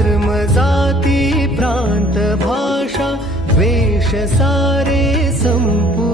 धर्म जाती प्रांत भाषा वेश सारे संपू.